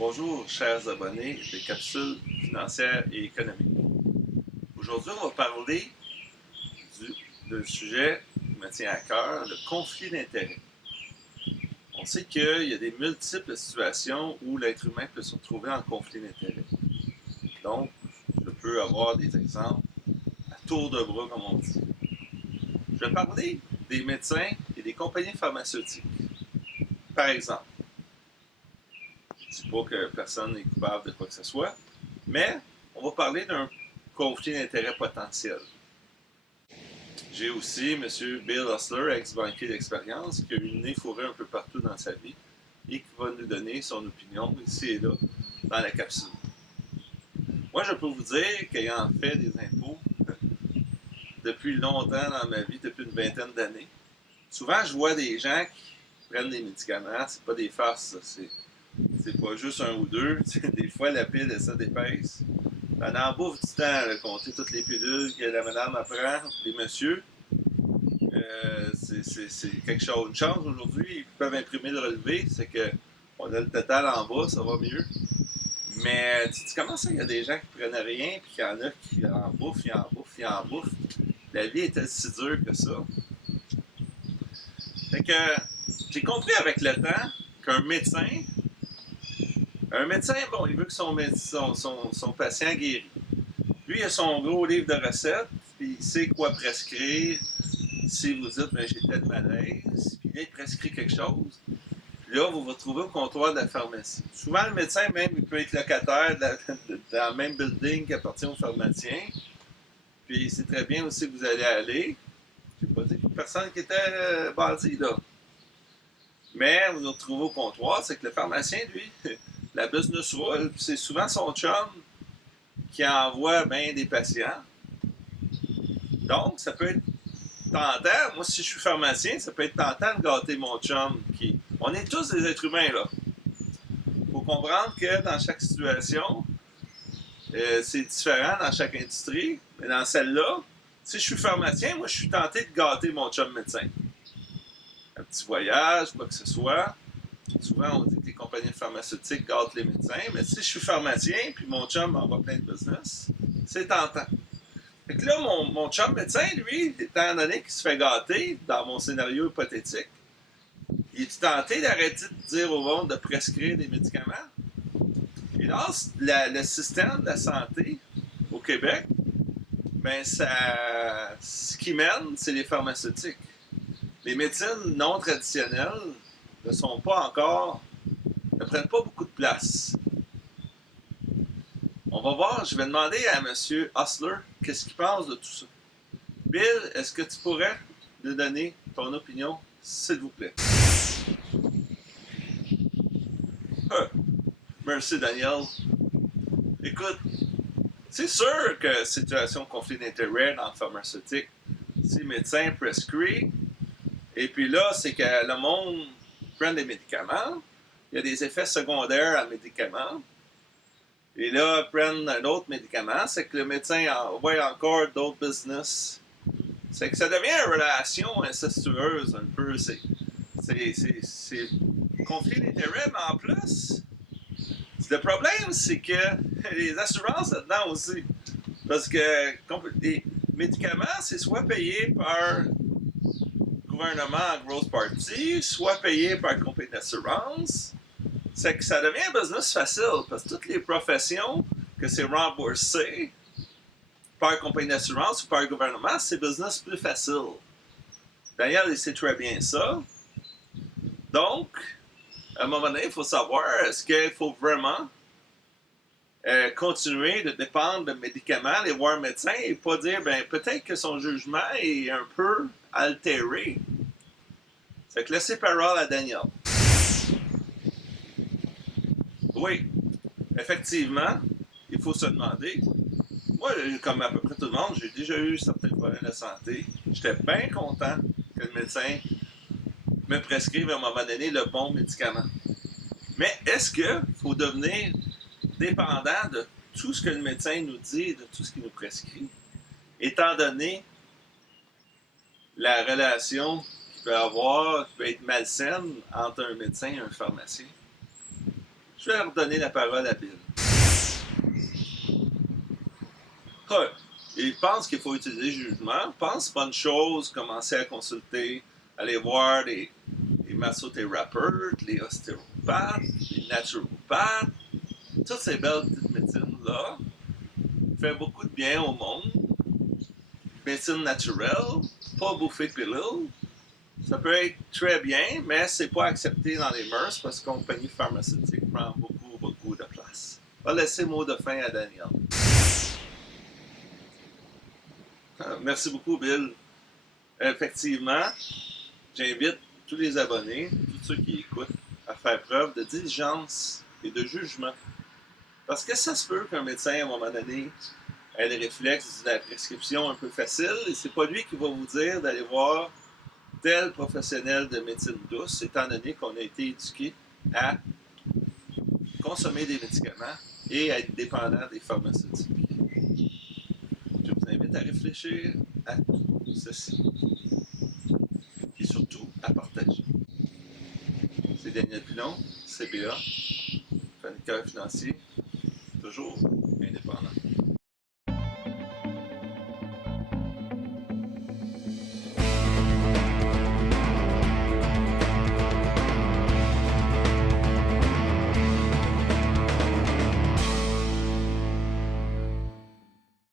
Bonjour, chers abonnés de Capsules financières et économiques. Aujourd'hui, on va parler d'un sujet qui me tient à cœur, le conflit d'intérêts. On sait qu'il y a des multiples situations où l'être humain peut se retrouver en conflit d'intérêts. Donc, je peux avoir des exemples à tour de bras, comme on dit. Je vais parler des médecins et des compagnies pharmaceutiques. Par exemple, je ne dis pas que personne n'est coupable de quoi que ce soit, mais on va parler d'un conflit d'intérêts potentiel. J'ai aussi M. Bill Hustler, ex-banquier d'expérience, qui a eu le nez fourré un peu partout dans sa vie et qui va nous donner son opinion ici et là dans la capsule. Moi, je peux vous dire qu'ayant fait des impôts depuis longtemps dans ma vie, depuis une vingtaine d'années, souvent je vois des gens qui prennent des médicaments, c'est pas des farces, c'est pas juste un ou deux, des fois la pile ça d'épaisse. On en bouffe du temps à compter toutes les pilules que la madame apprend, les messieurs. C'est quelque chose. Une chance aujourd'hui, ils peuvent imprimer le relevé, c'est qu'on a le total en bas, ça va mieux. Mais tu comment ça, il y a des gens qui prennent rien, puis qu'il y en a qui en bouffent, ils en bouffent, ils en bouffent. La vie est si dure que ça. Fait que j'ai compris avec le temps qu'un médecin, bon, il veut que son patient guérisse. Lui, il a son gros livre de recettes, puis il sait quoi prescrire. Si vous dites, ben, j'ai peut-être malaise, puis là, il prescrit quelque chose, puis là, vous vous retrouvez au comptoir de la pharmacie. Souvent, le médecin, même, il peut être locataire dans le même building qui appartient au pharmacien, puis c'est très bien aussi que vous allez aller. Je n'ai pas dit que personne qui était bandit, là. Mais vous vous retrouvez au comptoir, c'est que le pharmacien, lui, la business roule, puis c'est souvent son chum qui envoie bien des patients. Donc, ça peut être tentant. Moi, si je suis pharmacien, ça peut être tentant de gâter mon chum. On est tous des êtres humains, là. Il faut comprendre que dans chaque situation, c'est différent dans chaque industrie. Mais dans celle-là, si je suis pharmacien, moi, je suis tenté de gâter mon chum médecin. Un petit voyage, quoi que ce soit. Souvent, on dit que les compagnies pharmaceutiques gâtent les médecins. Mais si je suis pharmacien, puis mon chum m'envoie plein de business, c'est tentant. Fait que là, mon chum médecin, lui, étant donné qu'il se fait gâter, dans mon scénario hypothétique, il est tenté d'arrêter de dire au monde de prescrire des médicaments? Et là, le système de la santé au Québec, ben ce qui mène, c'est les pharmaceutiques. Les médecines non traditionnelles ne prennent pas beaucoup de place. On va voir, je vais demander à M. Hustler qu'est-ce qu'il pense de tout ça. Bill, est-ce que tu pourrais nous donner ton opinion, s'il vous plaît? Merci, Daniel. Écoute, c'est sûr que situation de conflit d'intérêt dans le pharmaceutique, si le médecin prescrit, et puis là, c'est que le monde prend des médicaments, il y a des effets secondaires à médicaments, et là, prennent un autre médicament, c'est que le médecin envoie encore d'autres business. C'est que ça devient une relation incestueuse un peu. C'est conflit d'intérêt, mais en plus, le problème, c'est que les assurances là-dedans aussi. Parce que les médicaments, c'est soit payé par le gouvernement en grosse partie, soit payé par une compagnie d'assurance. C'est que ça devient un business facile, parce que toutes les professions que c'est remboursé par une compagnie d'assurance ou par le gouvernement, c'est business plus facile. D'ailleurs, il sait très bien ça. Donc, à un moment donné, il faut savoir, est-ce qu'il faut vraiment continuer de dépendre de médicaments, aller voir un médecin et pas dire, ben peut-être que son jugement est un peu altéré. C'est que laissez parole à Daniel. Oui, effectivement, il faut se demander. Moi, comme à peu près tout le monde, j'ai déjà eu certains problèmes de santé. J'étais bien content que le médecin me prescrive à un moment donné le bon médicament. Mais est-ce qu'il faut devenir dépendant de tout ce que le médecin nous dit et de tout ce qu'il nous prescrit, étant donné la relation qui peut être malsaine entre un médecin et un pharmacien? Je vais redonner la parole à Bill. Ouais. Il pense qu'il faut utiliser le jugement. Pense que c'est pas une chose, commencer à consulter, aller voir les massothérapeutes, les ostéopathes, les naturopathes, toutes ces belles petites médecines-là font beaucoup de bien au monde. Médecine naturelle, pas bouffer de pilules. Ça peut être très bien, mais c'est pas accepté dans les mœurs parce que la compagnie pharmaceutique prend beaucoup de place. On va laisser mot de fin à Daniel. Merci beaucoup, Bill. Effectivement, j'invite tous les abonnés, tous ceux qui écoutent, à faire preuve de diligence et de jugement. Parce que ça se peut qu'un médecin, à un moment donné, ait le réflexe de la prescription un peu facile, et c'est pas lui qui va vous dire d'aller voir tel professionnel de médecine douce, étant donné qu'on a été éduqué à consommer des médicaments et à être dépendant des pharmaceutiques. Je vous invite à réfléchir à tout ceci et surtout à partager. C'est Daniel Pilon, CPA, chroniqueur financier, toujours indépendant.